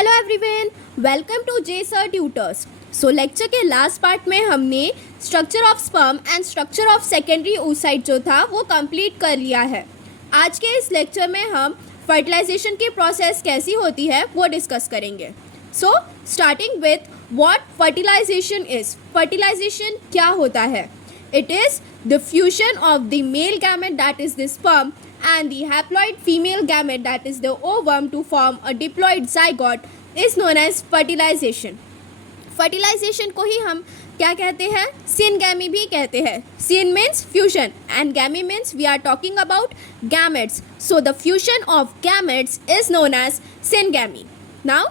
Hello everyone, welcome to J sir tutors. So lecture के last part में हमने structure of sperm and structure of secondary oocyte जो था वो complete कर लिया है। आज के इस लेक्चर में हम फर्टिलाइजेशन की प्रोसेस कैसी होती है वो डिस्कस करेंगे। So starting with what fertilisation is. Fertilisation क्या होता है? It is the fusion of the male gamete that is the sperm and the haploid female gamete that is the ovum to form a diploid zygote is known as fertilization. Fertilization को ही हम क्या कहते हैं? syngamy भी कहते हैं. Syn means fusion and gamy means we are talking about gametes. So the fusion of gametes is known as syngamy. Now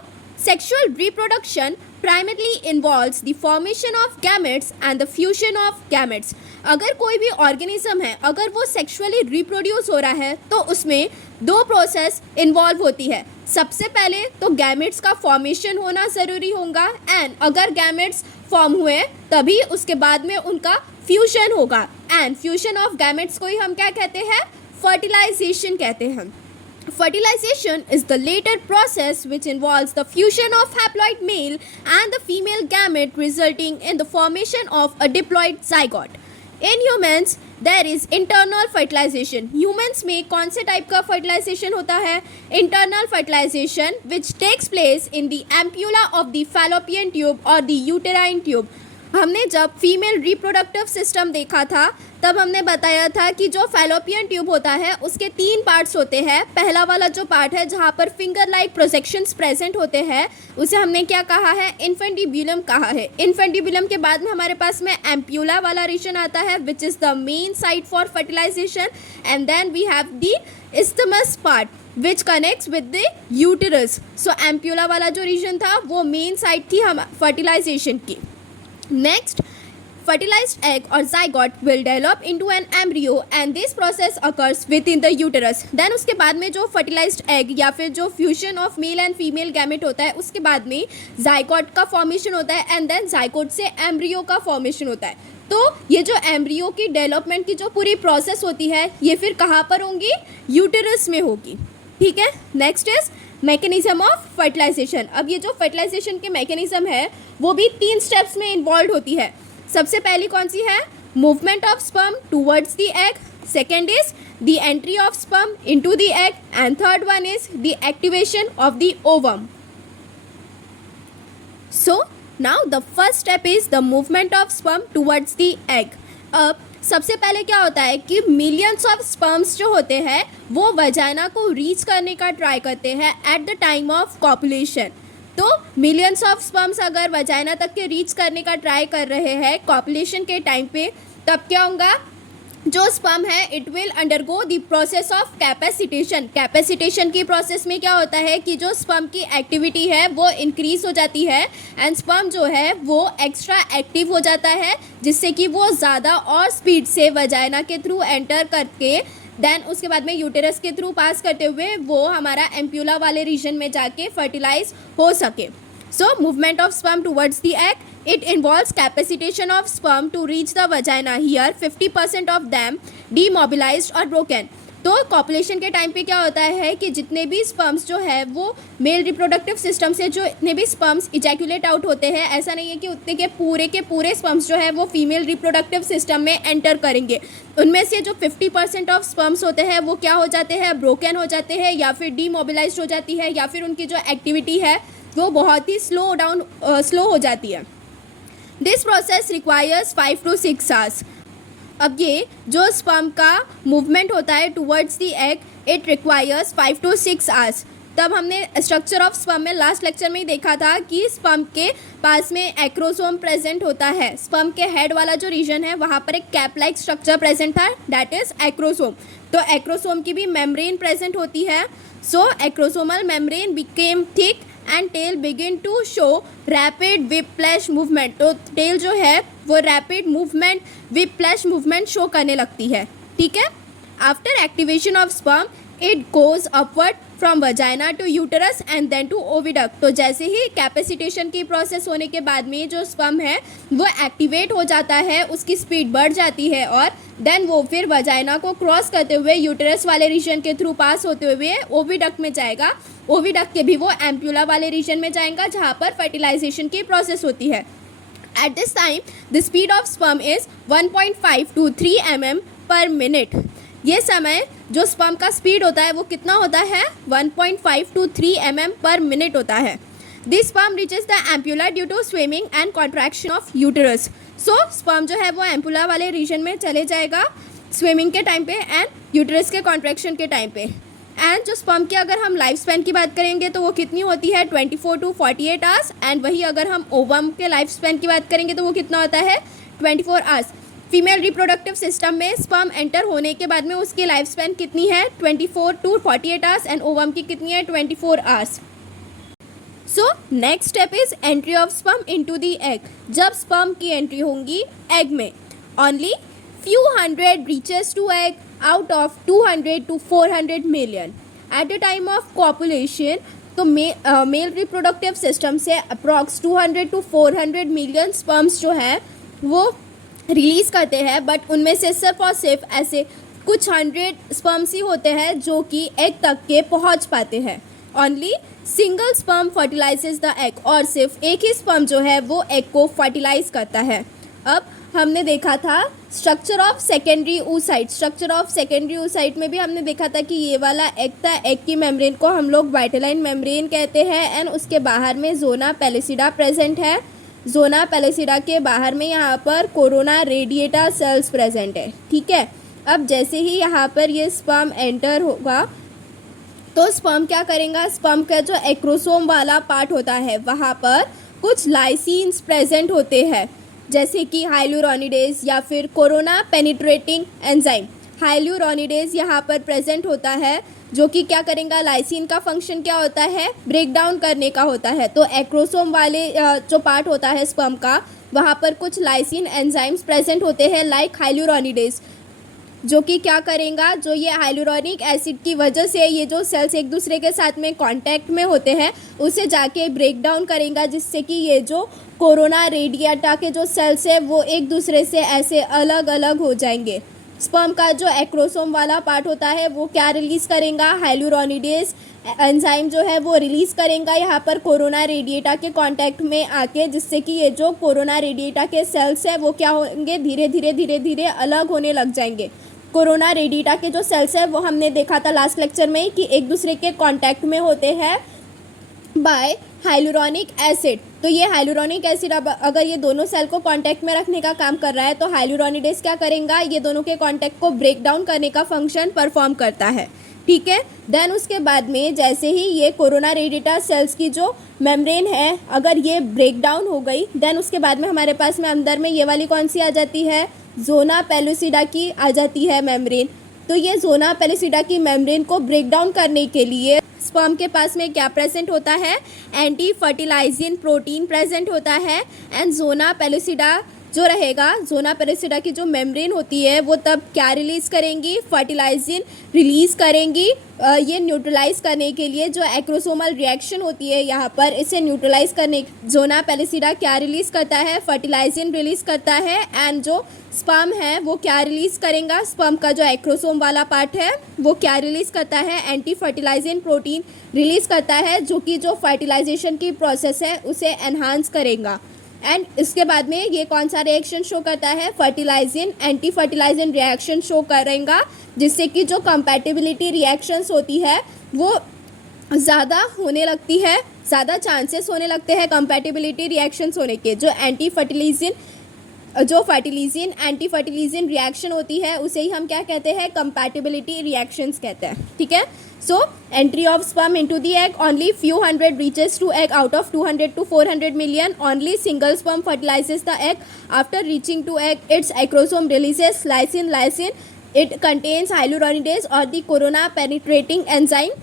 sexual reproduction primarily involves the formation of gametes and the fusion of gametes. अगर कोई भी organism है, अगर वो sexually reproduce हो रहा है तो उसमें दो प्रोसेस इन्वॉल्व होती है। सबसे पहले तो गैमेट्स का फॉर्मेशन होना ज़रूरी होगा एंड अगर गैमेट्स फॉर्म हुए तभी उसके बाद में उनका फ्यूजन होगा एंड फ्यूजन ऑफ गैमेट्स को ही हम क्या कहते हैं? फर्टिलाइजेशन कहते हैं। Fertilization is the later process which involves the fusion of haploid male and the female gamete resulting in the formation of a diploid zygote. In humans there is internal fertilization. Humans में कौन से type का fertilization होता है? Internal fertilization which takes place in the ampulla of the fallopian tube or the uterine tube. हमने जब female reproductive system देखा था तब हमने बताया था कि जो फैलोपियन ट्यूब होता है उसके तीन पार्ट्स होते हैं। पहला वाला जो पार्ट है जहाँ पर फिंगर लाइक प्रोजेक्शंस प्रेजेंट होते हैं उसे हमने क्या कहा है? इन्फेंटिब्यूलम कहा है। इन्फेंटिब्यूलम के बाद में हमारे पास में एम्प्यूला वाला रीजन आता है which is the main site for fertilisation and then we have the isthmus part which connects with the uterus. So ampulla वाला जो रीजन था वो मेन साइट थी हम फर्टिलाइजेशन की। Next, fertilized egg or zygote will develop into an embryo and this process occurs within the uterus. Then उसके बाद में जो fertilized egg या फिर जो fusion of male and female gamete होता है उसके बाद में zygote का formation होता है and then zygote से embryo का formation होता है। तो ये जो embryo की development की जो पूरी process होती है ये फिर कहाँ पर होंगी? यूटेरस में होगी। ठीक है। Next is mechanism of fertilisation. अब ये जो फर्टिलाइजेशन के मैकेनिज्म है वो भी तीन स्टेप्स में इन्वॉल्व होती है। सबसे पहली कौन सी है? Movement of sperm towards the egg, second is the entry of sperm into the egg and third one is the activation of the ovum. So now the first step is the movement of sperm towards the egg. अब सबसे पहले क्या होता है कि millions of sperms जो होते हैं वो वजाइना को रीच करने का ट्राई करते हैं at the time of copulation. तो मिलियंस ऑफ स्पर्म्स अगर वजाइना तक के रीच करने का ट्राई कर रहे हैं कॉपुलेशन के टाइम पे तब क्या होगा? जो स्पर्म है it will undergo the process of capacitation. Capacitation की प्रोसेस में क्या होता है कि जो स्पर्म की एक्टिविटी है वो इंक्रीज हो जाती है एंड स्पर्म जो है वो एक्स्ट्रा एक्टिव हो जाता है जिससे कि वो ज़्यादा और स्पीड से वजाइना के थ्रू एंटर करके देन उसके बाद में यूटेरस के थ्रू पास करते हुए वो हमारा एम्प्यूला वाले रीजन में जाके फर्टिलाइज हो सके। So movement of sperm towards the egg, it involves capacitation of sperm to reach the vagina. Here 50% of them demobilized or broken. तो कॉपुलेशन के टाइम पे क्या होता है कि जितने भी स्पर्म्स जो है वो मेल रिप्रोडक्टिव सिस्टम से जो इतने भी स्पर्म्स इजैकुलेट आउट होते हैं ऐसा नहीं है कि उतने के पूरे स्पर्म्स जो है वो फीमेल रिप्रोडक्टिव सिस्टम में एंटर करेंगे। उनमें से जो 50% ऑफ स्पर्म्स होते हैं वो क्या हो जाते हैं? ब्रोकन हो जाते हैं या फिर डीमोबिलाइज्ड हो जाती है या फिर उनकी जो एक्टिविटी है वो बहुत ही स्लो हो जाती है। This process requires 5 to 6 hours। अब ये जो स्पर्म का मूवमेंट होता है towards the egg it requires 5 to 6 hours। तब हमने स्ट्रक्चर ऑफ स्पर्म में लास्ट लेक्चर में ही देखा था कि स्पर्म के पास में एक्रोसोम प्रेजेंट होता है। स्पर्म के हेड वाला जो रीजन है वहाँ पर एक कैप लाइक स्ट्रक्चर प्रेजेंट था दैट इज एक्रोसोम। तो एक्रोसोम की भी मेम्ब्रेन प्रेजेंट होती है। So acrosomal membrane became thick and tail begin to show rapid whiplash movement. तो टेल जो है वो rapid movement whiplash movement show करने लगती है। ठीक है। After activation of sperm it goes upward from vagina to uterus and then to oviduct. तो जैसे ही कैपेसिटेशन की प्रोसेस होने के बाद में जो स्पर्म है वो एक्टिवेट हो जाता है, उसकी स्पीड बढ़ जाती है और देन वो फिर वजाइना को क्रॉस करते हुए यूटेरस वाले रीजन के थ्रू पास होते हुए ओविडक्ट में जाएगा ओविडक्ट के भी वो एम्प्यूला वाले रीजन में जाएगा जहाँ पर फर्टिलाइजेशन की प्रोसेस होती है. At this time, the speed of sperm is 1.5 to 3 mm per minute. ये समय जो स्पर्म का स्पीड होता है वो कितना होता है 1.5 to 3 mm per minute होता है. This sperm reaches the ampulla due to swimming and contraction of uterus. So sperm जो है वो एम्पुला वाले रीजन में चले जाएगा स्विमिंग के टाइम पे एंड यूटरस के कॉन्ट्रैक्शन के टाइम पे. एंड जो स्पर्म की अगर हम लाइफ स्पैन की बात करेंगे तो वो कितनी होती है 24 to 48 आवर्स. एंड वही अगर हम ओवम के लाइफ स्पैन की बात करेंगे तो वो कितना होता है 24 आवर्स. फीमेल रिप्रोडक्टिव सिस्टम में स्पर्म एंटर होने के बाद में उसकी लाइफ स्पैन कितनी है 24 to 48 आवर्स एंड ओवम की कितनी है 24 hours. So next step is entry of sperm into the egg. जब स्पर्म की एंट्री होंगी एग में, only few hundred reaches to egg out of 200 to 400 million at the time of copulation. तो male reproductive system से approx 200 to 400 million sperms जो है वो release करते हैं. बट उनमें से सिर्फ और सिर्फ ऐसे कुछ 100 स्पर्म्स ही होते हैं जो कि एग तक के पहुंच पाते हैं. Only single sperm फर्टिलाइजेज the egg. और सिर्फ एक ही स्पर्म जो है वो एग को फर्टिलाइज करता है. अब हमने देखा था structure of secondary oocyte. Structure of secondary oocyte में भी हमने देखा था कि ये वाला एग था. एग की मेम्ब्रेन को हम लोग वाइटेलाइन मेम्ब्रेन कहते हैं एंड उसके बाहर में जोना पेलिसिडा प्रेजेंट है. जोना पेलिसिडा के बाहर में यहाँ पर कोरोना रेडिएटा सेल्स प्रेजेंट है. ठीक है. अब जैसे ही यहाँ पर ये स्पर्म एंटर होगा तो स्पर्म क्या करेगा, स्पर्म का जो एक्रोसोम वाला पार्ट होता है वहाँ पर कुछ लाइसिन्स प्रेजेंट होते हैं जैसे कि हाइलुरोनिडेज या फिर कोरोना पेनिट्रेटिंग एंजाइम. हाइलुरोनिडेज यहाँ पर प्रेजेंट होता है जो कि क्या करेगा, लाइसिन का फंक्शन क्या होता है, ब्रेक डाउन करने का होता है. तो एक्रोसोम वाले जो पार्ट होता है स्पर्म का वहाँ पर कुछ लाइसिन एंजाइम्स प्रेजेंट होते हैं लाइक हाइलुरोनिडेज, जो कि क्या करेगा, जो ये हाइलुरोनिक एसिड की वजह से ये जो सेल्स एक दूसरे के साथ में कांटेक्ट में होते हैं उसे जाके ब्रेक डाउन करेगा जिससे कि ये जो कोरोना रेडिएटा के जो सेल्स है वो एक दूसरे से ऐसे अलग अलग हो जाएंगे. स्पर्म का जो एक्रोसोम वाला पार्ट होता है वो क्या रिलीज़ करेगा, हाइलुरोनिडेज एंजाइम जो है वो रिलीज़ करेगा यहाँ पर कोरोना रेडिएटा के कांटेक्ट में आके, जिससे कि ये जो कोरोना रेडिएटा के सेल्स है वो क्या होंगे, धीरे धीरे अलग होने लग जाएंगे. कोरोना रेडिएटा के जो सेल्स है वो हमने देखा था लास्ट लेक्चर में कि एक दूसरे के कांटेक्ट में होते हैं बाय हाइलुरोनिक एसिड. तो ये हाइलुरोनिक एसिड अगर ये दोनों सेल को कांटेक्ट में रखने का काम कर रहा है तो हाइलुरोनिडेज क्या करेगा, ये दोनों के कांटेक्ट को ब्रेक डाउन करने का फंक्शन परफॉर्म करता है. ठीक है. देन उसके बाद में जैसे ही ये कोरोना रेडिएटा सेल्स की जो मेम्ब्रेन है अगर ये ब्रेक डाउन हो गई देन उसके बाद में हमारे पास में अंदर में ये वाली कौन सी आ जाती है, जोना पेलिसिडा की आ जाती है मेम्ब्रेन. तो ये जोना पेलिसिडा की मेम्ब्रेन को ब्रेक डाउन करने के लिए स्पर्म के पास में क्या प्रेजेंट होता है, एंटी फर्टिलाइजिंग प्रोटीन प्रेजेंट होता है. एंड जोना पेलिसिडा जो रहेगा, जोना पेलिसिडा की जो मेम्ब्रेन होती है वो तब क्या रिलीज़ करेंगी, फर्टिलाइजिन रिलीज़ करेंगी. ये न्यूट्रलाइज करने के लिए जो एक्रोसोमल रिएक्शन होती है यहाँ पर इसे न्यूट्रलाइज करने जोना पेलिसिडा क्या रिलीज़ करता है, फर्टिलाइजिन रिलीज़ करता है. एंड जो स्पर्म है वो क्या रिलीज़ करेगा, स्पर्म का जो एक्रोसोम वाला पार्ट है वो क्या रिलीज़ करता है, एंटी फर्टिलाइजिंग प्रोटीन रिलीज़ करता है जो कि जो फर्टिलाइजेशन की प्रोसेस है उसे एनहांस करेगा. एंड इसके बाद में ये कौन सा रिएक्शन शो करता है, fertilizin anti fertilizin reaction show करेगा जिससे कि जो कंपैटिबिलिटी रिएक्शंस होती है वो ज़्यादा होने लगती है, ज़्यादा चांसेस होने लगते हैं कंपैटिबिलिटी रिएक्शंस होने के. जो फर्टिलाइजिन एंटी फर्टिलाइजिन रिएक्शन होती है उसे ही हम क्या कहते हैं, कंपैटिबिलिटी रिएक्शंस कहते हैं. ठीक है. So entry of sperm into the egg, only few hundred reaches to egg out of 200 to 400 million. Only single sperm fertilizes the egg. After reaching to egg, its acrosome releases lysine. It contains hyaluronidase or the corona penetrating enzyme.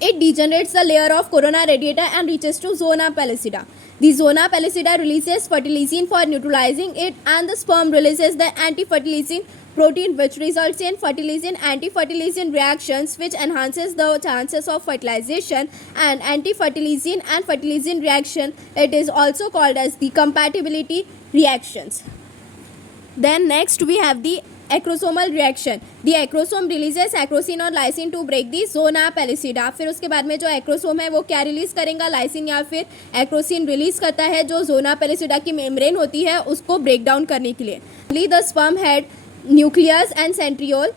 It degenerates the layer of corona radiata and reaches to zona pellucida. The zona pellucida releases fertilizin for neutralizing it, and the sperm releases the anti-fertilizing protein, which results in fertilizin anti-fertilizin reactions, which enhances the chances of fertilization. And anti-fertilizin and fertilizin reaction, it is also called as the compatibility reactions. Then next we have the acrosomal reaction, the acrosome releases acrosin और lysin to break the zona pellucida. फिर उसके बाद में जो acrosome है वो क्या release करेगा, लाइसिन या फिर एक्रोसिन रिलीज करता है जो जोना पेलिसिडा की मेम्ब्रेन होती है उसको ब्रेक डाउन करने के लिए। The sperm head nucleus and centriole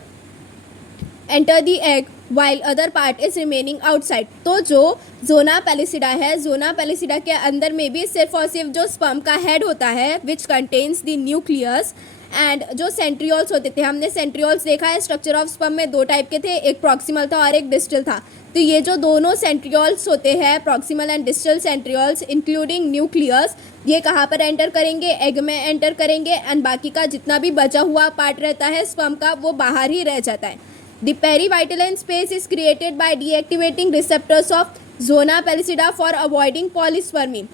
enter the egg while other part is remaining outside. तो जो जोना पेलिसिडा है, जोना पेलिसिडा के अंदर में भी सिर्फ और सिर्फ जो स्पर्म का हेड होता है which contains the nucleus and जो सेंट्रियोल्स होते थे, हमने सेंट्रियोल्स देखा है स्ट्रक्चर ऑफ स्पर्म में दो टाइप के थे, एक प्रॉक्सिमल था और एक डिस्टल था। तो ये जो दोनों सेंट्रियोल्स होते हैं, proximal and distal centrioles including nucleus, ये कहाँ पर एंटर करेंगे, एग में एंटर करेंगे एंड बाकी का जितना भी बचा हुआ पार्ट रहता है स्पर्म का वो बाहर ही रह जाता है। The perivitelline space is created by deactivating receptors of zona pellicida for avoiding polyspermy।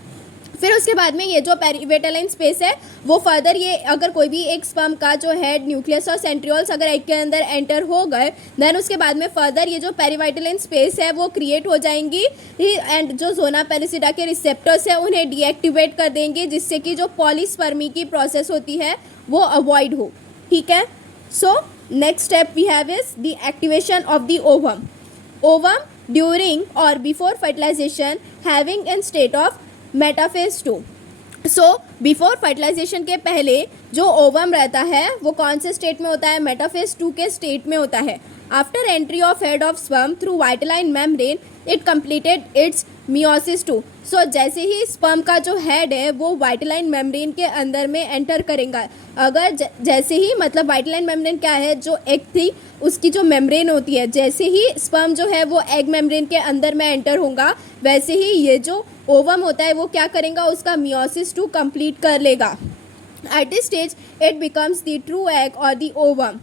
फिर उसके बाद में ये जो पेरिवेटालाइन स्पेस है वो फर्दर ये अगर कोई भी एक स्पर्म का जो हेड न्यूक्लियस और सेंट्रियोल्स अगर एग के अंदर एंटर हो गए देन उसके बाद में फर्दर ये जो पेरिवेटालाइन स्पेस है वो क्रिएट हो जाएंगी एंड जो जोना पेलिसिडा के रिसेप्टर्स है उन्हें डीएक्टिवेट कर देंगे जिससे कि जो पॉलीस्पर्मी की प्रोसेस होती है वो अवॉइड हो। ठीक है, सो next step we have is the activation of the ovum during or before fertilization having in state of metaphase 2। So before fertilisation के पहले जो ओवम रहता है वो कौन से स्टेट में होता है, मेटाफेज 2 के स्टेट में होता है। After entry of head of sperm through vitelline membrane it completed its meiosis 2। So जैसे ही स्पर्म का जो हेड है वो वाइटलाइन मेम्ब्रेन के अंदर में एंटर करेगा, अगर जैसे ही मतलब वाइटलाइन मेम्ब्रेन क्या है, जो एग थी उसकी जो मेम्ब्रेन होती है, जैसे ही स्पर्म जो है वो एग मेम्ब्रेन के अंदर में एंटर होगा वैसे ही ये जो ओवम होता है वो क्या करेगा, उसका मियोसिस 2 कंप्लीट कर लेगा। At this stage it becomes the true egg और द ओवम।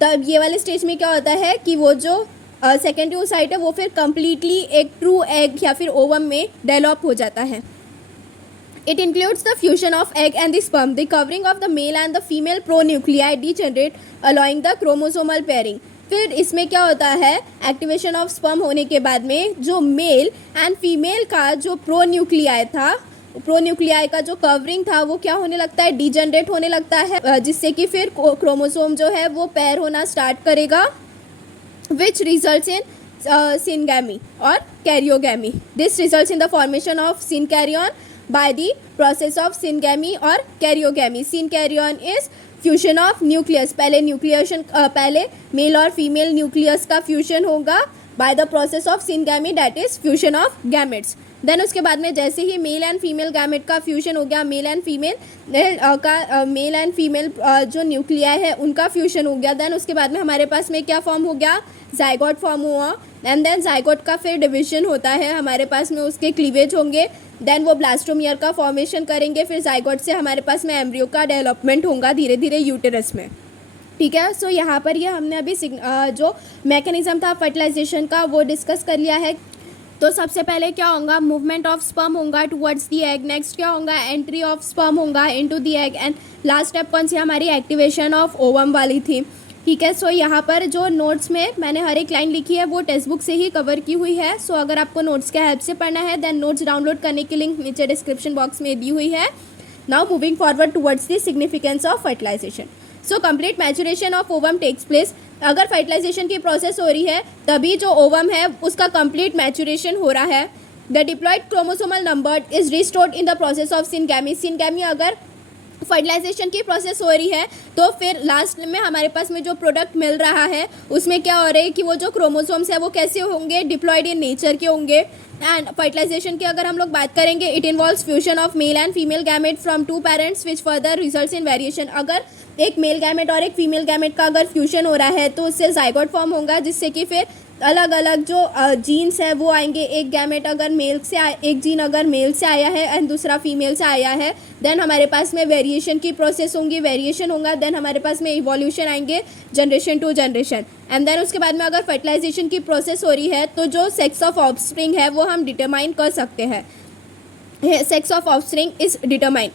तब ये वाले स्टेज में क्या होता है कि वो जो सेकेंडरी ओसाइट है वो फिर कम्प्लीटली एक ट्रू एग या फिर ओवम में डेवलप हो जाता है। It includes the fusion of egg and the sperm, the covering of the male and the female pronuclei degenerate, allowing the chromosomal pairing। फिर इसमें क्या होता है, एक्टिवेशन ऑफ स्पर्म होने के बाद में जो मेल एंड फीमेल का जो प्रोन्यूक्लियाई था, प्रोन्यूक्लियाई का जो कवरिंग था वो क्या होने लगता है, डिजेनरेट होने लगता है, जिससे कि फिर क्रोमोसोम जो है वो पैर होना स्टार्ट करेगा विच रिजल्ट्स इन सिनगैमी और karyogamy. This results in the formation of synkaryon by the process of syngamy और karyogamy. Synkaryon is fusion of nucleus, पहले मेल और फीमेल न्यूक्लियस का फ्यूजन होगा by the process of syngamy that is fusion of gametes. Then उसके बाद में जैसे ही मेल एंड फीमेल गैमेट का फ्यूजन हो गया, मेल एंड फीमेल जो न्यूक्लियाई है उनका फ्यूजन हो गया, देन उसके बाद में हमारे पास में क्या फॉर्म हो गया, जाइगोट फॉर्म हुआ एंड देन जाइगोट का फिर डिवीजन होता है, हमारे पास में उसके क्लीवेज होंगे, देन वो ब्लास्टोमियर का फॉर्मेशन करेंगे, फिर जाइगोट से हमारे पास में एम्ब्रियो का डेवलपमेंट होगा धीरे धीरे यूटेरस में। ठीक है, सो यहाँ पर ये हमने अभी जो मैकेनिज्म था फर्टिलाइजेशन का वो डिस्कस कर लिया है। तो सबसे पहले क्या होगा, मूवमेंट ऑफ स्पर्म होगा टुवर्ड्स दी एग, नेक्स्ट क्या होगा, एंट्री ऑफ स्पर्म होगा into the egg and last step कौन सी हमारी एक्टिवेशन ऑफ ओवम वाली थी। ठीक है, सो यहाँ पर जो नोट्स में मैंने हर एक लाइन लिखी है वो टेक्स्ट बुक से ही कवर की हुई है। सो अगर आपको नोट्स के हेल्प से पढ़ना है देन नोट्स डाउनलोड करने की लिंक नीचे डिस्क्रिप्शन बॉक्स में दी हुई है। Now moving forward towards the significance of fertilisation. So complete maturation of ovum takes place. अगर फर्टिलाइजेशन की प्रोसेस हो रही है तभी जो ओवम है उसका कंप्लीट मैचुरेशन हो रहा है। The diploid chromosomal number is restored in the process of syngamy. Syngamy अगर फर्टिलाइजेशन की प्रोसेस हो रही है तो फिर लास्ट में हमारे पास में जो प्रोडक्ट मिल रहा है उसमें क्या हो रहा है कि वो जो क्रोमोसोम्स है वो कैसे होंगे, डिप्लॉयड इन नेचर के होंगे। एंड फर्टिलाइजेशन की अगर हम लोग बात करेंगे, it involves fusion of male and female gamete from two parents which further results in variation. अगर एक मेल गैमेट और एक फीमेल गैमेट का अगर फ्यूजन हो रहा है तो उससे जाइगोट फॉर्म होगा जिससे कि फिर अलग अलग जो जीन्स है वो आएंगे। एक गैमेट अगर एक जीन अगर मेल से आया है एंड दूसरा फीमेल से आया है देन हमारे पास में वेरिएशन की प्रोसेस होंगी, वेरिएशन होगा, देन हमारे पास में इवोल्यूशन आएंगे generation to generation. And then उसके बाद में अगर फर्टिलाइजेशन की प्रोसेस हो रही है तो जो सेक्स ऑफ ऑफस्प्रिंग है वो हम डिटरमाइन कर सकते हैं। Sex of offspring is determined.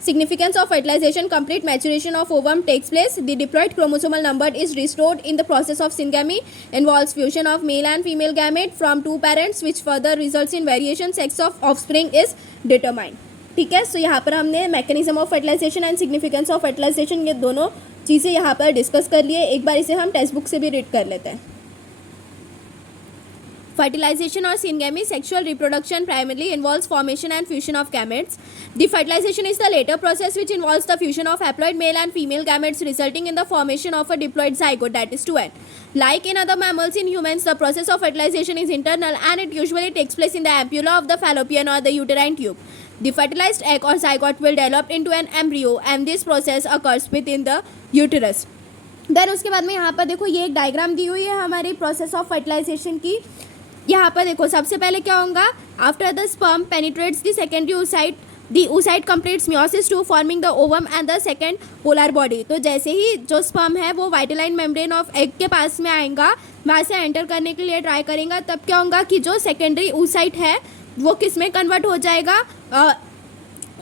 Significance of fertilization: complete maturation of ovum takes place. The diploid chromosomal number is restored in the process of syngamy. Involves fusion of male and female gamete from two parents, which further results in variation. Sex of offspring is determined. ठीक है। सो यहाँ पर हमने mechanism of fertilisation and significance of fertilisation ये दोनों चीज़ें यहाँ पर डिस्कस कर लिए। एक बार इसे हम टेक्स्ट बुक से भी रीड कर लेते हैं। Fertilization or syngamy, sexual reproduction primarily involves formation and fusion of gametes. The fertilization is the later process which involves the fusion of haploid male and female gametes resulting in the formation of a diploid zygote, that is 2N. Like in other mammals, in humans, the process of fertilization is internal and it usually takes place in the ampulla of the fallopian or the uterine tube. The fertilized egg or zygote will develop into an embryo and this process occurs within the uterus. Then उसके बाद में यहाँ पर देखो ये एक diagram दी हुई है हमारी प्रोसेस ऑफ फर्टिलाइजेशन की। यहाँ पर देखो सबसे पहले क्या होगा, after the sperm penetrates the secondary oocyte, the oocyte completes meiosis two forming the ovum and the second polar body. तो जैसे ही जो स्पर्म है वो वाइटलाइन मेम्ब्रेन ऑफ एग के पास में आएगा, वहाँ से एंटर करने के लिए ट्राई करेगा, तब क्या होगा कि जो सेकेंडरी oocyte है वो किस में कन्वर्ट हो जाएगा,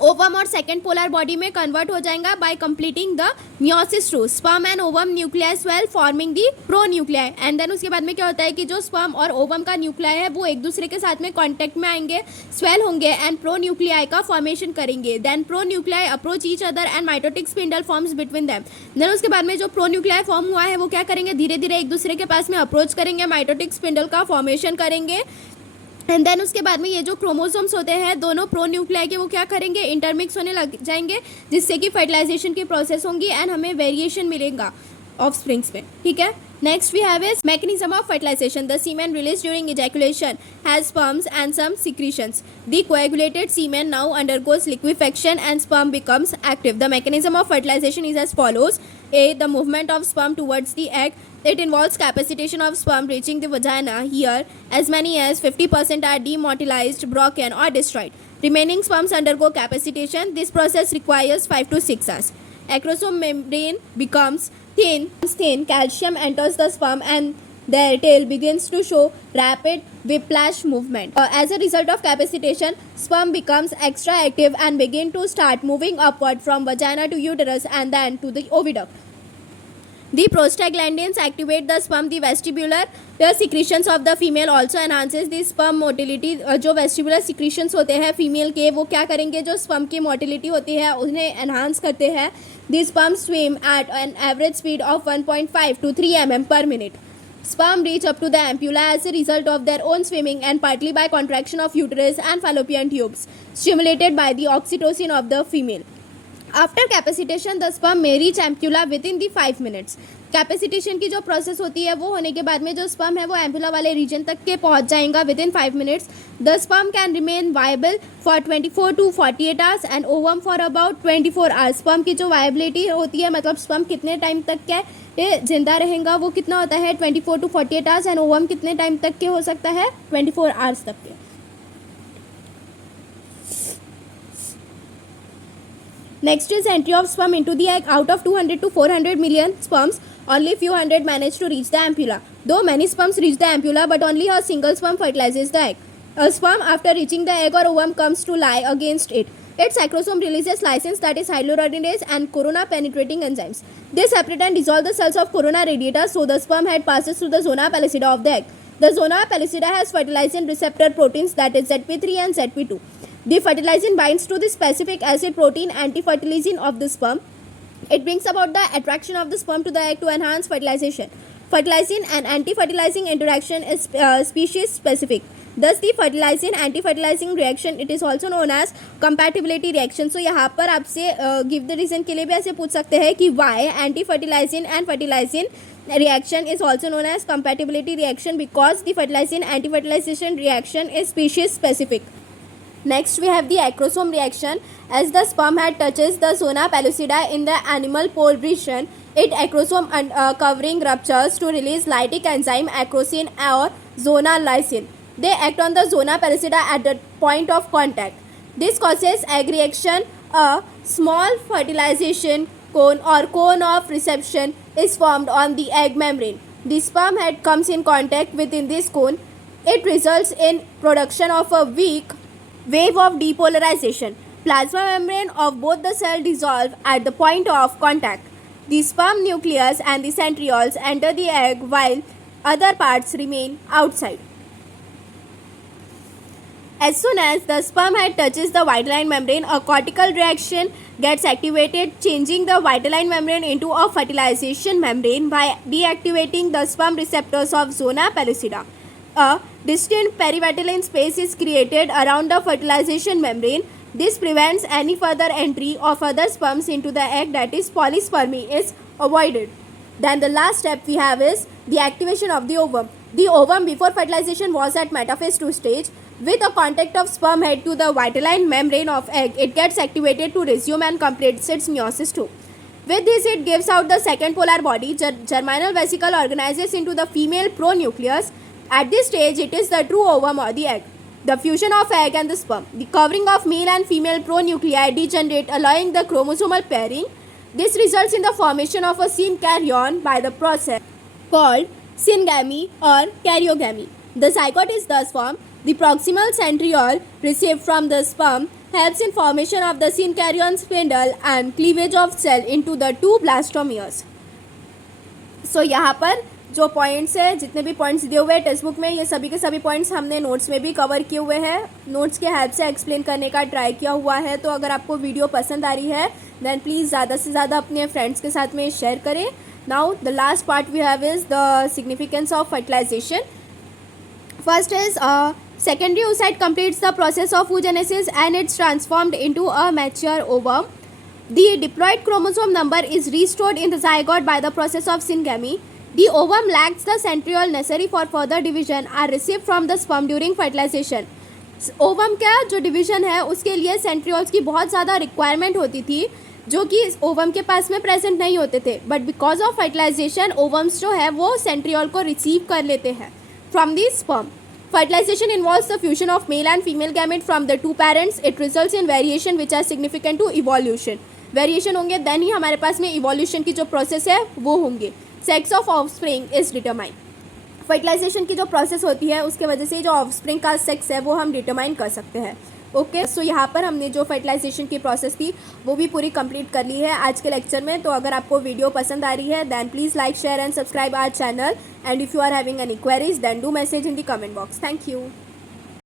ओवम और सेकेंड पोलर बॉडी में कन्वर्ट हो जाएगा by completing the meiosis two sperm and ovum nuclei swell forming the pronuclei. And then उसके बाद में क्या होता है कि जो स्पर्म और ओवम का न्यूक्लियाई है वो एक दूसरे के साथ में कांटेक्ट में आएंगे, स्वेल होंगे एंड प्रो न्यूक्लियाई का फॉर्मेशन करेंगे। Then pronuclei approach each other and mitotic spindle forms between them. Then उसके बाद में जो प्रो न्यूक्लियाई फॉर्म हुआ है वो क्या करेंगे, धीरे धीरे एक दूसरे के पास में अप्रोच करेंगे, माइटोटिक स्पिंडल का फॉर्मेशन करेंगे। एंड देन उसके बाद में ये जो क्रोमोसोम्स होते हैं दोनों प्रो न्यूक्लियाई के वो क्या करेंगे, इंटरमिक्स होने लग जाएंगे, जिससे कि फर्टिलाइजेशन की प्रोसेस होंगी एंड हमें वेरिएशन मिलेगा ऑफ स्प्रिंग्स में। ठीक है। Next we have is mechanism of fertilisation. The semen release during ejaculation has sperms and some secretions. The coagulated semen now undergoes liquefaction and sperm becomes active. The mechanism of fertilization is as follows. A. The movement of sperm towards the egg. It involves capacitation of sperm reaching the vagina. Here, as many as 50% are demotilized, broken or destroyed. Remaining sperms undergo capacitation. This process requires 5 to 6 hours. Acrosome membrane becomes thin. Calcium enters the sperm and their tail begins to show rapid whiplash movement. As a result of capacitation, sperm becomes extra active and begin to start moving upward from vagina to uterus and then to the oviduct. The prostaglandins activate the sperm. The vestibular secretions of the female also enhances the sperm motility. जो vestibular secretions होते हैं female के वो क्या करेंगे, जो sperm की motility होती है उन्हें enhance करते हैं. The sperm swim at an average speed of 1.5 to 3 mm per minute. Sperm reach up to the ampulla as a result of their own swimming and partly by contraction of uterus and fallopian tubes, stimulated by the oxytocin of the female. After capacitation, the sperm may reach ampulla within the 5 minutes. Capacitation की जो process होती है वो होने के बाद में जो स्पर्म है वो एम्पुला वाले रीजन तक के पहुंच जाएगा within 5 minutes. The sperm can remain viable for 24 to 48 hours and ovum for about 24 hours. Sperm की जो वायबिलिटी होती है, मतलब स्पर्म कितने टाइम तक के जिंदा रहेगा, वो कितना होता है 24 to 48 आवर्स एंड ओवम कितने टाइम तक के हो सकता है 24 आवर्स तक के. Next is entry of sperm into the egg. Out of 200 to 400 million sperms, only few hundred manage to reach the ampulla. Though many sperms reach the ampulla, but only a single sperm fertilizes the egg. A sperm, after reaching the egg or ovum, comes to lie against it. Its acrosome releases lysins, that is hyaluronidase, and corona-penetrating enzymes. They separate and dissolve the cells of corona radiata, so the sperm head passes through the zona pellucida of the egg. The zona pellucida has fertilizing receptor proteins, that is ZP3 and ZP2. The fertilizing binds to the specific acid protein antifertilizing of the sperm. It brings about the attraction of the sperm to the egg to enhance fertilization. Fertilizing and anti-fertilizing interaction is species specific. Thus the fertilizing anti-fertilizing reaction, it is also known as compatibility reaction. So यहाँ पर आपसे give the reason के लिए भी ऐसे पूछ सकते हैं कि why anti-fertilizing and fertilizing reaction is also known as compatibility reaction, because the fertilizing anti-fertilization reaction is species specific. Next we have the acrosome reaction. As the sperm head touches the zona pellucida in the animal pole region, its acrosome covering ruptures to release lytic enzyme acrosin or zona lysin. They act on the zona pellucida at the point of contact. This causes egg reaction. A small fertilization cone or cone of reception is formed on the egg membrane. The sperm head comes in contact within this cone. It results in production of a weak wave of depolarization. Plasma membrane of both the cell dissolve at the point of contact. The sperm nucleus and the centrioles enter the egg while other parts remain outside. As soon as the sperm head touches the vitelline membrane, a cortical reaction gets activated, changing the vitelline membrane into a fertilization membrane by deactivating the sperm receptors of zona pellucida. A distinct perivitelline space is created around the fertilization membrane. This prevents any further entry of other sperms into the egg, that is polyspermy is avoided. Then the last step we have is the activation of the ovum. The ovum before fertilization was at metaphase 2 stage. With the contact of sperm head to the vitelline membrane of egg, it gets activated to resume and completes its meiosis too. With this, it gives out the second polar body. Germinal vesicle organizes into the female pronucleus. At this stage, it is the true ovum or the egg. The fusion of egg and the sperm. The covering of male and female pronuclei degenerate, allowing the chromosomal pairing. This results in the formation of a synkaryon by the process called syngamy or karyogamy. The zygote is thus formed. The proximal centriole received from the sperm helps in formation of the synkaryon spindle and cleavage of cell into the two blastomeres. So यहाँ पर जो points है, जितने भी points दिए हुए हैं text book में, ये सभी के सभी पॉइंट्स हमने नोट्स में भी कवर किए हुए हैं. नोट्स के हेल्प से एक्सप्लेन करने का ट्राई किया हुआ है. तो अगर आपको वीडियो पसंद आ रही है देन प्लीज़ ज़्यादा से ज़्यादा अपने फ्रेंड्स के साथ में शेयर करें. Now the last part we have is the significance of fertilisation. First is secondary oocyte completes the process of oogenesis and it's transformed into a mature ovum. The diploid chromosome number is restored in the zygote by the process of syngamy. The ovum lacks the centriole necessary for further division are received from the sperm during fertilization. Ovum का जो division है उसके लिए centrioles की बहुत ज़्यादा requirement होती थी, जो कि ओवम के पास में प्रेजेंट नहीं होते थे. बट बिकॉज ऑफ फर्टिलाइजेशन ओवम्स जो है वो सेंट्रियोल को रिसीव कर लेते हैं from the sperm. Fertilization involves the fusion of male and female gamete from the two parents. It results in variation which are significant to evolution. Variation होंगे then ही हमारे पास में evolution की जो process है वो होंगे. Sex of offspring is determined. Fertilization की जो process होती है उसके वजह से जो offspring का sex है वो हम determine कर सकते हैं. ओके सो यहाँ पर हमने जो फर्टिलाइजेशन की प्रोसेस थी वो भी पूरी कंप्लीट कर ली है आज के लेक्चर में. तो अगर आपको वीडियो पसंद आ रही है then please like share and subscribe our channel. And if you are having any queries then do message in the comment box. Thank you.